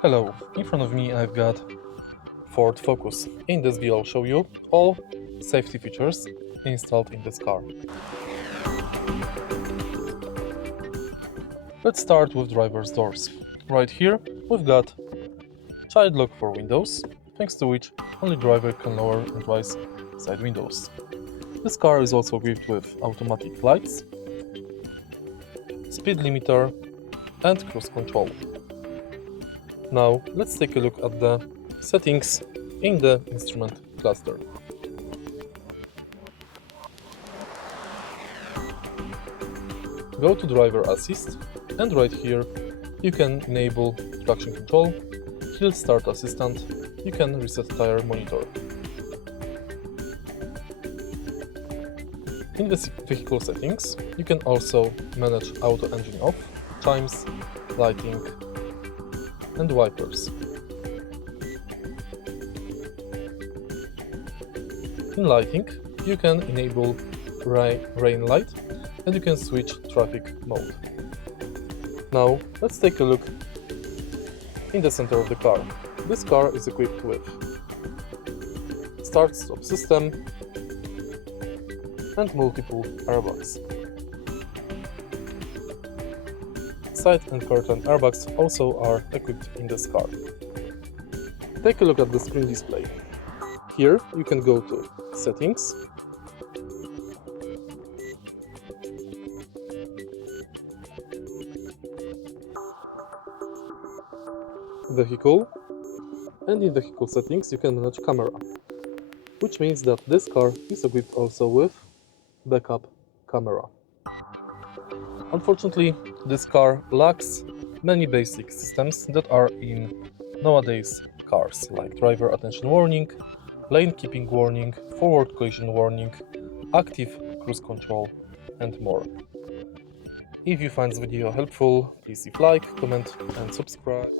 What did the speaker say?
Hello, in front of me I've got FORD Focus. In this video I'll show you all safety features installed in this car. Let's start with driver's doors. Right here we've got child lock for windows, thanks to which only driver can lower and rise side windows. This car is also equipped with automatic lights, speed limiter and cruise control. Now let's take a look at the settings in the instrument cluster. Go to driver assist and right here you can enable traction control, hill start assistant, you can reset tire monitor. In the vehicle settings you can also manage auto engine off, chimes, lighting and wipers. In lighting, you can enable rain light and you can switch traffic mode. Now, let's take a look in the center of the car. This car is equipped with start-stop system and multiple airbags. Side and curtain airbags also are equipped in this car. Take a look at the screen display. Here you can go to Settings, Vehicle, and in Vehicle settings you can manage camera, which means that this car is equipped also with backup camera. Unfortunately, this car lacks many basic systems that are in nowadays cars, like driver attention warning, lane keeping warning, forward collision warning, active cruise control, and more. If you find this video helpful, please leave like, comment and subscribe.